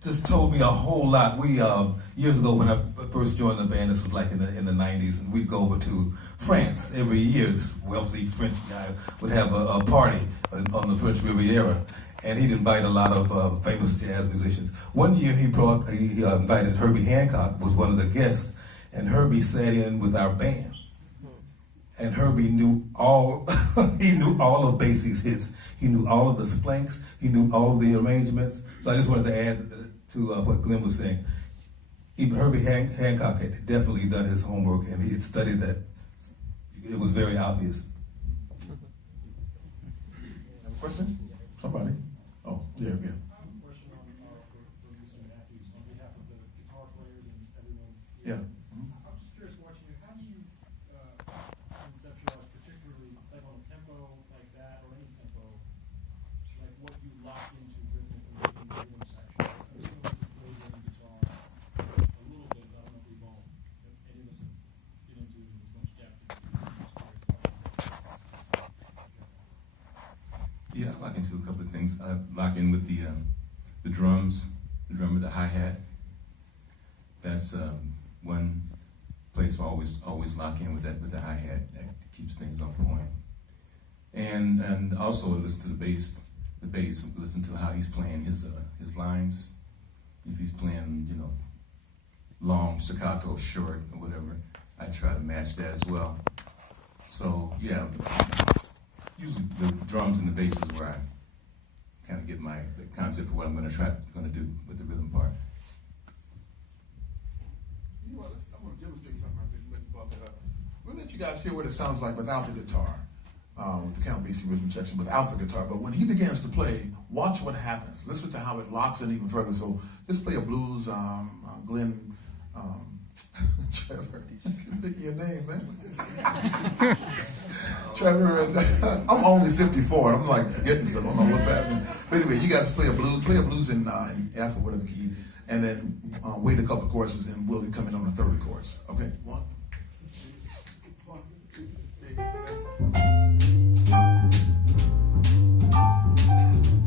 Just told me a whole lot. We years ago when I first joined the band, this was like in the 90s, and we'd go over to France every year. This wealthy French guy would have a party on the French Riviera, and he'd invite a lot of famous jazz musicians. One year he invited Herbie Hancock, was one of the guests, and Herbie sat in with our band. And Herbie knew all he knew all of Basie's hits. He knew all of the splanks. He knew all of the arrangements. So I just wanted to add to what Glenn was saying. Even Herbie Hancock had definitely done his homework, and he had studied that. It was very obvious. Have a question? Somebody? Oh, yeah. I have a question for Mr. Matthews on behalf of the guitar players and everyone. Yeah. I'm just curious, watching you, how do you conceptualize, particularly like on a tempo like that or any tempo, like what you lock into rhythmically in the rhythm section? I'm assuming this is played on guitar a little bit, but I don't know if we won't. Any of us get into it in as much depth as Yeah, I lock into a couple of things. I lock in with the drums, the drummer, the hi-hat. That's one place where I always lock in with the hi-hat. That keeps things on point. And also listen to the bass, listen to how he's playing his lines. If he's playing, long staccato, short, or whatever, I try to match that as well. So yeah, usually the drums and the bass is where I kind of get the concept of what I'm going to do with the rhythm part. You know what? I'm going to demonstrate something right there. We'll let you guys hear what it sounds like without the guitar, with the Count Basie rhythm section without the guitar. But when he begins to play, watch what happens. Listen to how it locks in even further. So just play a blues, Glenn, Trevor. I can't think of your name, man. Trevor, and I'm only 54. I'm like forgetting stuff. I don't know what's happening. But anyway, you guys play a blues in F or whatever key, and then wait a couple of courses, and we'll come in on the third chorus. Okay, 1, 2, 3. I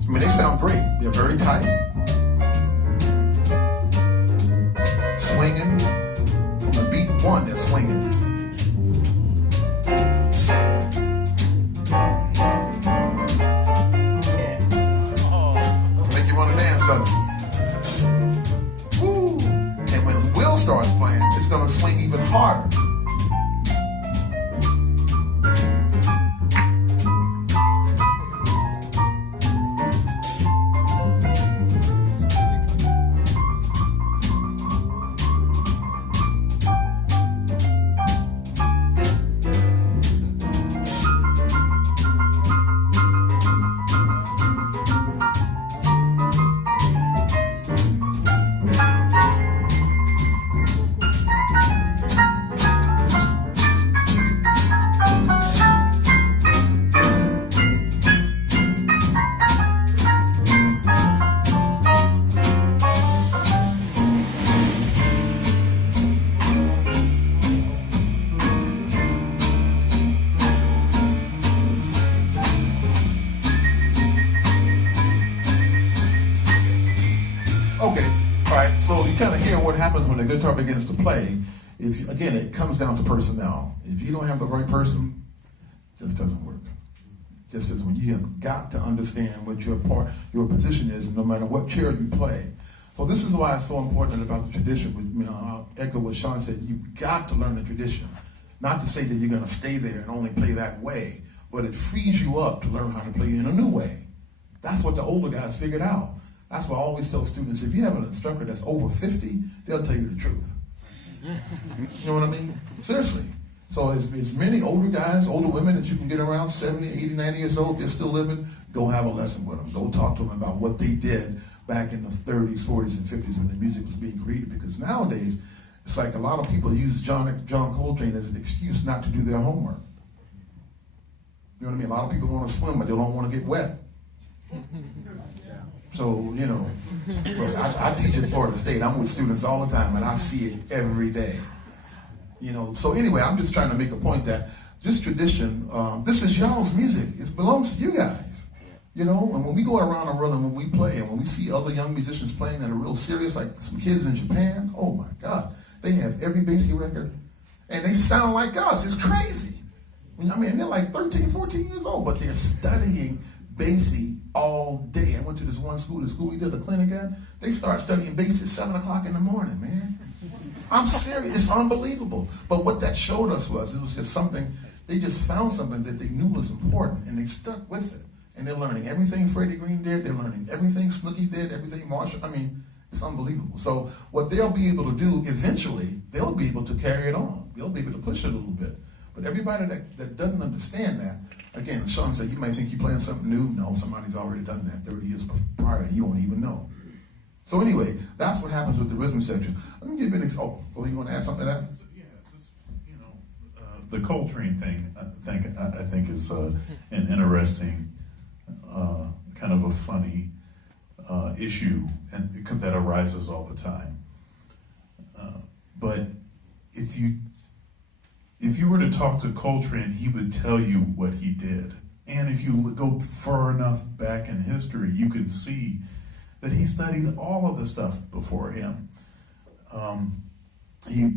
mean, they sound great. They're very tight, swinging from the beat 1. They're swinging. Woo. And when Will starts playing, it's going to swing even harder. So you kind of hear what happens when the guitar begins to play. Again, it comes down to personnel. If you don't have the right person, it just doesn't work. Just as when you have got to understand what your position is, no matter what chair you play. So this is why it's so important about the tradition. I'll echo what Sean said. You've got to learn the tradition. Not to say that you're going to stay there and only play that way, but it frees you up to learn how to play in a new way. That's what the older guys figured out. That's why I always tell students, if you have an instructor that's over 50, they'll tell you the truth. You know what I mean? Seriously. So as many older guys, older women that you can get around, 70, 80, 90 years old, they're still living, go have a lesson with them. Go talk to them about what they did back in the 30s, 40s, and 50s when the music was being created. Because nowadays, it's like a lot of people use John Coltrane as an excuse not to do their homework. You know what I mean? A lot of people want to swim, but they don't want to get wet. So, look, I teach at Florida State. I'm with students all the time, and I see it every day. So anyway, I'm just trying to make a point that this tradition, this is y'all's music. It belongs to you guys. You know, and when we go around the world and when we play and when we see other young musicians playing that are real serious, like some kids in Japan, oh my God, they have every Basie record and they sound like us. It's crazy. I mean, they're like 13, 14 years old, but they're studying Basie all day. I went to this one school, the school we did the clinic at. They start studying Basie at 7 o'clock in the morning, man. I'm serious. It's unbelievable. But what that showed us was it was just something, they just found something that they knew was important and they stuck with it. And they're learning everything Freddie Green did. They're learning everything Snooki did, everything Marshall. I mean, it's unbelievable. So what they'll be able to do eventually, they'll be able to carry it on. They'll be able to push it a little bit. But everybody that doesn't understand that, again, Sean said, you might think you're playing something new. No, somebody's already done that 30 years prior and you won't even know. So anyway, that's what happens with the rhythm section. Let me give you an example. Oh, you want to add something to that? Yeah, just, the Coltrane thing, I think is an interesting, kind of a funny issue and that arises all the time. But if you were to talk to Coltrane, he would tell you what he did. And if you go far enough back in history, you can see that he studied all of the stuff before him. He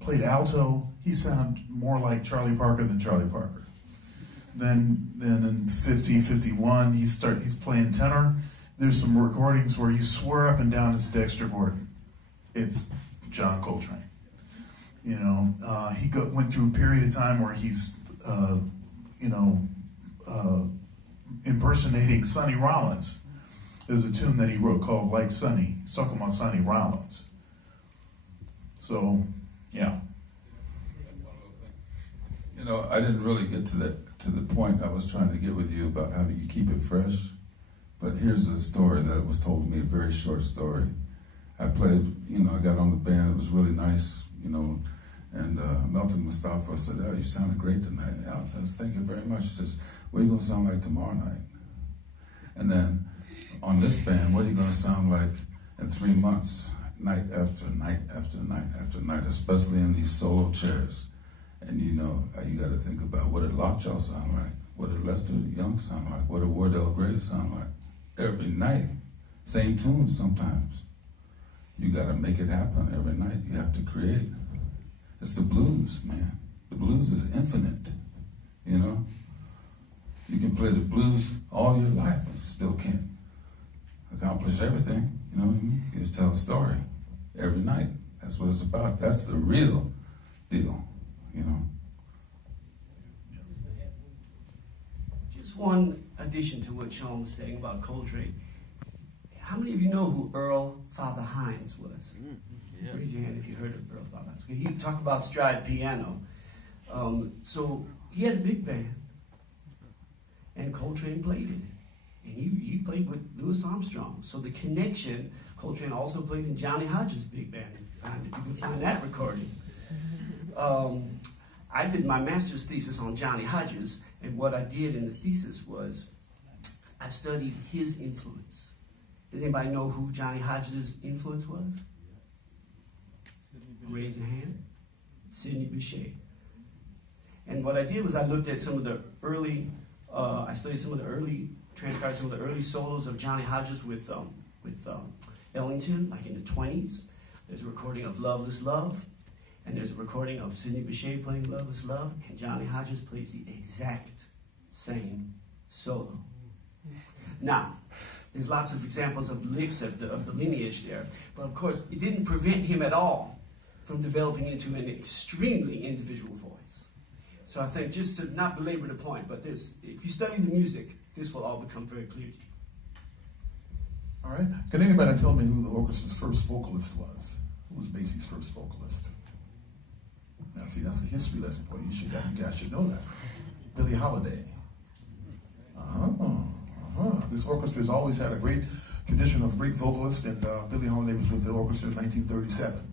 played alto. He sounded more like Charlie Parker than Charlie Parker. Then in 51, he's playing tenor. There's some recordings where you swear up and down it's Dexter Gordon. It's John Coltrane. He went through a period of time where he's, impersonating Sonny Rollins. There's a tune that he wrote called Like Sonny. He's talking about Sonny Rollins. So, yeah. I didn't really get to the point I was trying to get with you about how do you keep it fresh. But here's a story that was told to me, a very short story. I played, I got on the band, it was really nice, and Melton Mustafa said, "Oh, you sounded great tonight." And I said, "Thank you very much." He says, "What are you going to sound like tomorrow night?" And then on this band, what are you going to sound like in 3 months, night after night after night after night, especially in these solo chairs? And you got to think about what did Lockjaw sound like? What did Lester Young sound like? What did Wardell Gray sound like? Every night, same tunes sometimes. You got to make it happen every night. You have to create. It's the blues, man. The blues is infinite, You can play the blues all your life and still can't accomplish everything, you know what I mean? You just tell a story every night. That's what it's about. That's the real deal, Just one addition to what Sean was saying about Coltrane. How many of you know who Earl Father Hines was? Yeah. Raise your hand if you heard of Earl Father Hines. Okay, he talked about stride piano. So he had a big band, and Coltrane played it. And he played with Louis Armstrong. So the connection, Coltrane also played in Johnny Hodges' big band, if you can find that recording. I did my master's thesis on Johnny Hodges, and what I did in the thesis was I studied his influence. Does anybody know who Johnny Hodges' influence was? Raise your hand. Sidney Bechet. And what I did was I looked at some of the early, transcribed some of the early solos of Johnny Hodges with Ellington, like in the 20s. There's a recording of Loveless Love, and there's a recording of Sidney Bechet playing Loveless Love, and Johnny Hodges plays the exact same solo. Now, there's lots of examples of licks of the lineage there, but of course, it didn't prevent him at all from developing into an extremely individual voice. So I think, just to not belabor the point, but if you study the music, this will all become very clear to you. All right. Can anybody tell me who the orchestra's first vocalist was? Who was Basie's first vocalist? Now, see, that's a history lesson for you. You guys should know that. Billie Holiday. This orchestra has always had a great tradition of great vocalists, and Billie Holiday was with the orchestra in 1937.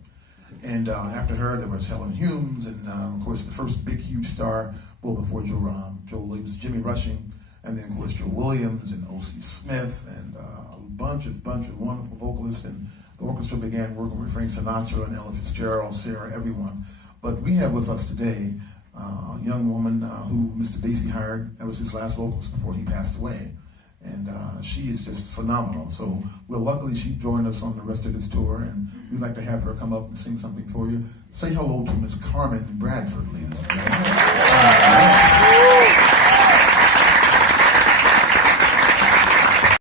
And after her, there was Helen Humes, and of course, the first big, huge star, well before Joe Williams, Jimmy Rushing, and then of course Joe Williams and O.C. Smith, and a bunch of wonderful vocalists. And the orchestra began working with Frank Sinatra and Ella Fitzgerald, Sarah, everyone. But we have with us today a young woman who Mr. Basie hired. That was his last vocalist before he passed away. And she is just phenomenal. So, well, luckily she joined us on the rest of this tour, and we'd like to have her come up and sing something for you. Say hello to Miss Carmen Bradford, ladies and gentlemen.